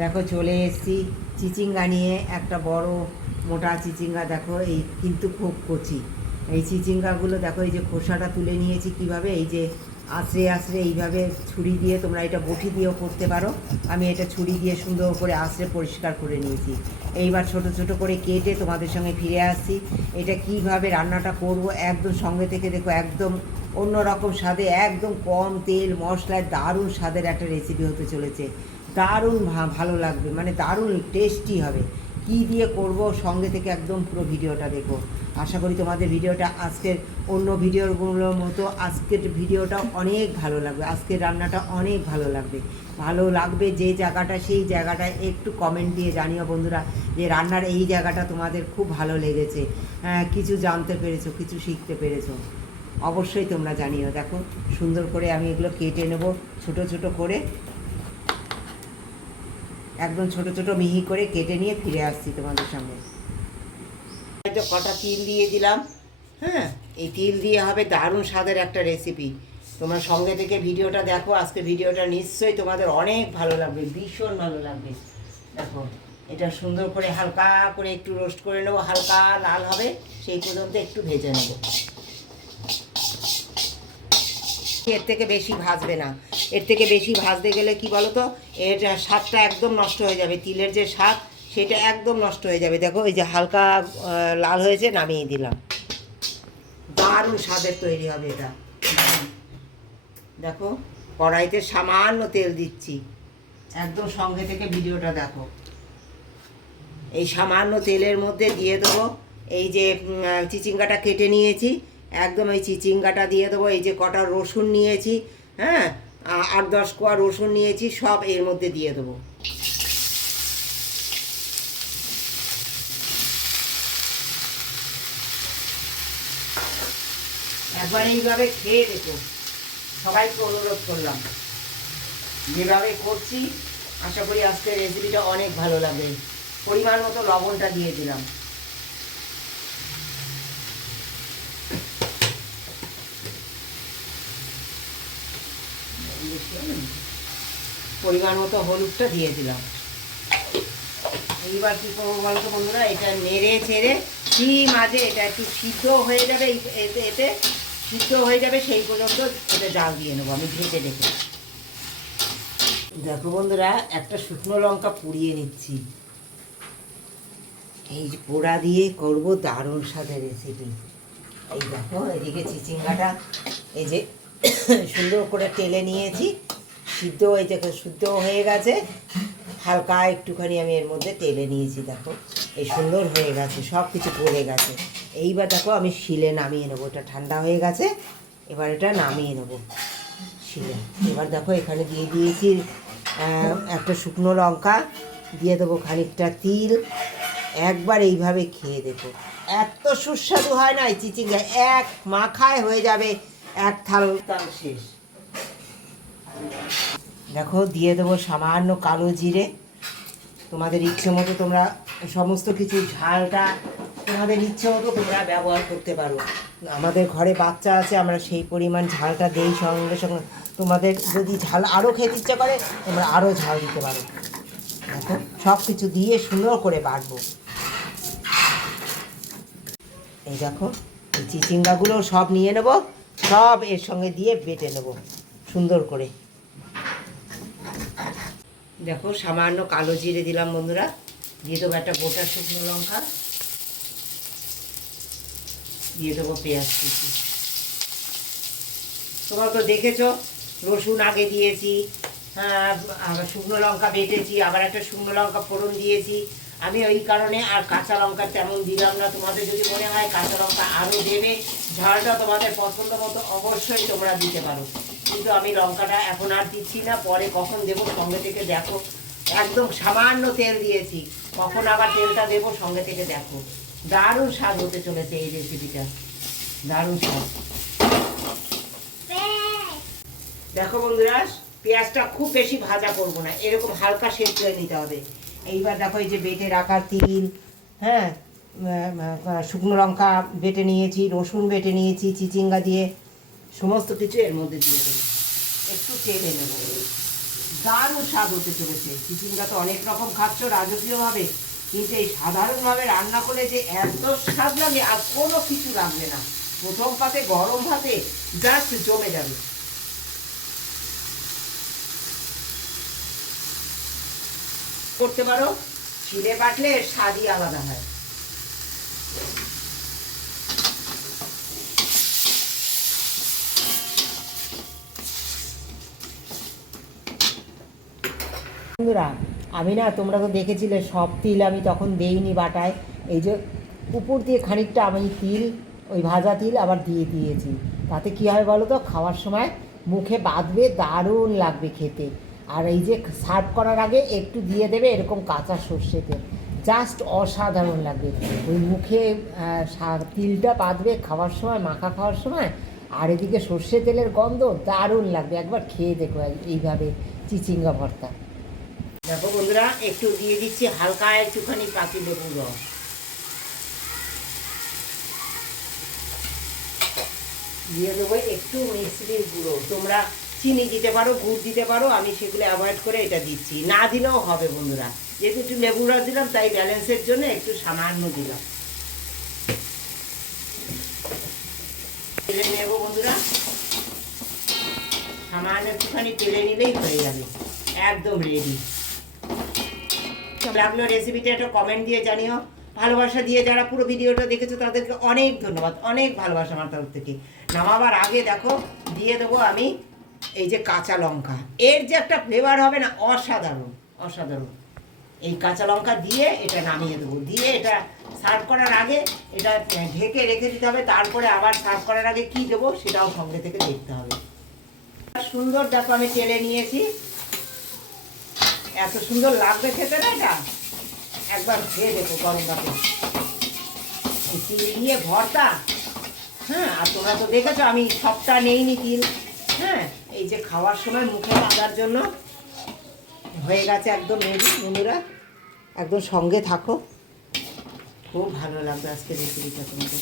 দেখো চলে এসেছি চিচিঙ্গা নিয়ে। একটা বড় মোটা চিচিঙ্গা দেখো, এই কিন্তু খুব কচি। এই চিচিঙ্গাগুলো দেখো, এই যে খোসাটা তুলে নিয়েছি কিভাবে, এই যে আঁচড়ে আঁচড়ে এইভাবে ছুরি দিয়ে, তোমরা এটা বটি দিয়েও করতে পারো। আমি এটা ছুরি দিয়ে সুন্দর করে আঁচড়ে পরিষ্কার করে নিয়েছি। এইবার ছোট ছোট করে কেটে তোমাদের সঙ্গে ফিরে আসছি। এটা কিভাবে রান্নাটা করব একদম সঙ্গে থেকে দেখো, একদম অন্যরকম স্বাদে, একদম কম তেল মশলায় দারুণ স্বাদের একটা রেসিপি হতে চলেছে। দারুণ ভালো লাগবে, মানে দারুণ টেস্টি হবে। কি দিয়ে করব সঙ্গে থেকে একদম পুরো ভিডিওটা দেখো। আশা করি তোমাদের ভিডিওটা আজকের অন্য ভিডিওগুলোর মতো আজকের ভিডিওটা অনেক ভালো লাগবে। আজকের রান্নাটা অনেক ভালো লাগবে যে জায়গাটা, সেই জায়গাটায় একটু কমেন্ট দিয়ে জানিও বন্ধুরা, যে রান্নার এই জায়গাটা তোমাদের খুব ভালো লেগেছে, কিছু জানতে পেরেছো, কিছু শিখতে পেরেছো। অবশ্যই তোমরা জানিও। দেখো সুন্দর করে আমি এগুলো কেটে নেব ছোট ছোট করে, একদম ছোট ছোট মিহি করে কেটে নিয়ে ফিরে আসছি তোমাদের সামনে। কটা তিল দিয়ে দিলাম। হ্যাঁ, এই তিল দিয়ে হবে দারুণ স্বাদের একটা রেসিপি। তোমরা সঙ্গে থেকে ভিডিওটা দেখো। আজকে ভিডিওটা নিশ্চয়ই তোমাদের অনেক ভালো লাগবে, ভীষণ ভালো লাগবে। দেখো এটা সুন্দর করে হালকা করে একটু রোস্ট করে নেবো, হালকা লাল হবে সেই পর্যন্ত একটু ভেজে নেব। এর থেকে বেশি ভাজবে না। এর থেকে বেশি ভাজতে গেলে কি বলো তো, এর স্বাদটা একদম নষ্ট হয়ে যাবে। তিলের যে স্বাদ সেটা একদম নষ্ট হয়ে যাবে। দেখো এই যে হালকা লাল হয়েছে, নামিয়ে দিলাম। দারুণ স্বাদের তৈরি হবে এটা। দেখো কড়াইতে সামান্য তেল দিচ্ছি, একদম সঙ্গে থেকে ভিডিওটা দেখো। এই সামান্য তেলের মধ্যে দিয়ে দেবো এই যে চিচিঙ্গাটা কেটে নিয়েছি, একদম এই চিচিঙ্গাটা দিয়ে দেবো। এই যে কটা রসুন নিয়েছি, হ্যাঁ 8-10 কোয়া রসুন নিয়েছি, সব এর মধ্যে দিয়ে দেবো। একবার এইভাবে খেয়ে দেখো, সবাইকে অনুরোধ করলাম। যেভাবে করছি আশা করি আজকের রেসিপিটা অনেক ভালো লাগবে। পরিমাণ মতো লবণটা দিয়ে দিলাম। পরিমাণ মতো হলুদটা দিয়ে দিলাম। এইবার কী করবো বলতো বন্ধুরা, এটা নেড়ে ছেড়ে কি মাঝে এটা একটু সিদ্ধ হয়ে যাবে, এতে সিদ্ধ হয়ে যাবে সেই পর্যন্ত এটা জাল দিয়ে নেবো আমি ঢেকে ঢেকে। দেখো বন্ধুরা, একটা শুকনো লঙ্কা পুড়িয়ে নিচ্ছি। এই পোড়া দিয়ে করব দারুণ স্বাদের রেসিপি। এই দেখো এদিকে চিচিঙ্গাটা এই যে সুন্দর করে তেলে নিয়েছি, সিদ্ধ এই দেখো শুদ্ধ হয়ে গেছে। হালকা একটুখানি আমি এর মধ্যে তেলে নিয়েছি, দেখো এই সুন্দর হয়ে গেছে, সব কিছু পড়ে গেছে। এইবার দেখো আমি শিলে নামিয়ে নেবো, এটা ঠান্ডা হয়ে গেছে। এবার এটা নামিয়ে নেবো শিলে। এবার দেখো এখানে দিয়ে দিয়েছি একটা শুকনো লঙ্কা, দিয়ে দেবো খানিকটা তিল। একবার এইভাবে খেয়ে দেখো, এত সুস্বাদু হয় না এই চিচিঙ্গা, এক মাখায় হয়ে যাবে, এক থাল শেষ। দেখো দিয়ে দেবো সামান্য কালো জিরে। তোমাদের ইচ্ছে মতো তোমরা সমস্ত কিছু ঝালটা তোমাদের ইচ্ছে মতো তোমরা ব্যবহার করতে পারো। আমাদের ঘরে বাচ্চা আছে, আমরা সেই পরিমাণ ঝালটা দেই সঙ্গে সঙ্গে। তোমাদের যদি ঝাল আরও খেতে ইচ্ছে করে তোমরা আরও ঝাল দিতে পারো। দেখো সব কিছু দিয়ে সুন্দর করে বাটবো। এই দেখো এই চিচিঙ্গাগুলো সব নিয়ে নেব, সব এর সঙ্গে দিয়ে বেটে নেব সুন্দর করে। দেখো সামান্য কালো জিরে দিলাম বন্ধুরা, দিয়ে দেবো একটা গোটা শুকনো লঙ্কা, দিয়ে দেবো পেঁয়াজ কুচি। তোমরা তো দেখেছো রসুন আগে দিয়েছি, আবার শুকনো লঙ্কা বেটেছি, আবার একটা শুকনো লঙ্কা ফোড়ন দিয়েছি। আমি ওই কারণে আর কাঁচা লঙ্কা তেমন দিলাম না। তোমাদের যদি মনে হয় কাঁচা লঙ্কা আরও দেবে, ঝালটা তোমাদের পছন্দ মতো অবশ্যই তোমরা দিতে পারো, কিন্তু আমি লঙ্কাটা এখন আর দিচ্ছি না, পরে কখন দেবো সঙ্গে থেকে দেখো। একদম সামান্য তেল দিয়েছি, কখন আবার তেলটা দেবো সঙ্গে থেকে দেখো। দারুণ স্বাদ হতে চলেছে এই রেসিপিটা, দারুণ স্বাদ। দেখো বন্ধুরা, পেঁয়াজটা খুব বেশি ভাজা করবো না, এরকম হালকা সেদ্ধ করে নিতে হবে। এইবার দেখো এই যে বেটে রাখা তিল, হ্যাঁ শুকনো লঙ্কা বেটে নিয়েছি, রসুন বেটে নিয়েছি, চিচিঙ্গা দিয়ে সমস্ত কিছু এর মধ্যে দিয়ে দেবো। একটু তেলে নেব, দারুণ স্বাদ হতে চলেছে। চিচিঙ্গা তো অনেক রকম খাচ্ছ রাজকীয়ভাবে, কিন্তু এই সাধারণভাবে রান্না করলে যে এত স্বাদ লাগে আর কোনো কিছু লাগবে না। প্রথম পাতে গরম ভাতে জাস্ট জমে যাবে। করতে পারো, শিলে বাটলে স্বাদই আলাদা হয়। বন্ধুরা, আমি না, তোমরা তো দেখেছিলে সব তিল আমি তখন দেইনি বাটায়। এই যে উপর দিয়ে খানিকটা আমি তিল, ওই ভাজা তিল আবার দিয়ে দিয়েছি। তাতে কী হয় বলো তো, খাওয়ার সময় মুখে বাঁধবে, দারুণ লাগবে খেতে। আর এই যে সার্ভ করার আগে একটু দিয়ে দেবে এরকম কাঁচা সর্ষে তেল, জাস্ট অসাধারণ লাগবে। ওই মুখে তিলটা বাঁধবে খাওয়ার সময়, মাখা খাওয়ার সময়, আর এদিকে সর্ষে তেলের গন্ধ দারুণ লাগবে। একবার খেয়ে দেখো এইভাবে চিচিঙ্গা ভর্তা। দেখো বন্ধুরা, একটু দিয়ে দিচ্ছি হালকা একটুখানি পাতি লেবুর রস। দিয়ে দেবো একটু মিশ্রির গুঁড়ো। তোমরা চিনি দিতে পারো, গুড় দিতে পারো, আমি সেগুলো অ্যাভয়েড করে এটা দিচ্ছি। না দিলেও হবে বন্ধুরা, যেহেতু একটু লেবুর রস দিলাম তাই ব্যালেন্সের জন্য একটু সামান্য দিলাম। তেলে নেবো বন্ধুরা, সামান্য একটুখানি তেলে নিলেই হয়ে যাবে, একদম রেডি। লাগলো রেসিপিটা একটা কমেন্ট দিয়ে জানিও। ভালোবাসা দিয়ে যারা পুরো ভিডিওটা দেখেছো তাদেরকে অনেক ধন্যবাদ, অনেক ভালোবাসা আমার তরফ থেকে। নামাবার আগে দেখো দিয়ে দেবো আমি এই যে কাঁচা লঙ্কা। এর যে একটা ফ্লেভার হবে না, অসাধারণ অসাধারণ। এই কাঁচা লঙ্কা দিয়ে এটা নামিয়ে দেবো। দিয়ে এটা সার্ভ করার আগে এটা ঢেকে রেখে দিতে হবে। তারপরে আবার সার্ভ করার আগে কি দেবো সেটাও সঙ্গে থেকে দেখতে হবে। সুন্দর দেখো আমি তেলে নিয়েছি, এত সুন্দর লাগবে খেতে না এটা। একবার খেয়ে দেখো গরম ভাতে তিল দিয়ে ভর্তা। হ্যাঁ, আর তোমরা তো দেখেছো আমি সবটা নেইনি তিল। হ্যাঁ, এই যে খাওয়ার সময় মুখে লাগার জন্য হয়ে গেছে একদম রেডি। বন্ধুরা একদম সঙ্গে থাকো, খুব ভালো লাগবে আজকে রেসিপিটা তোমাদের।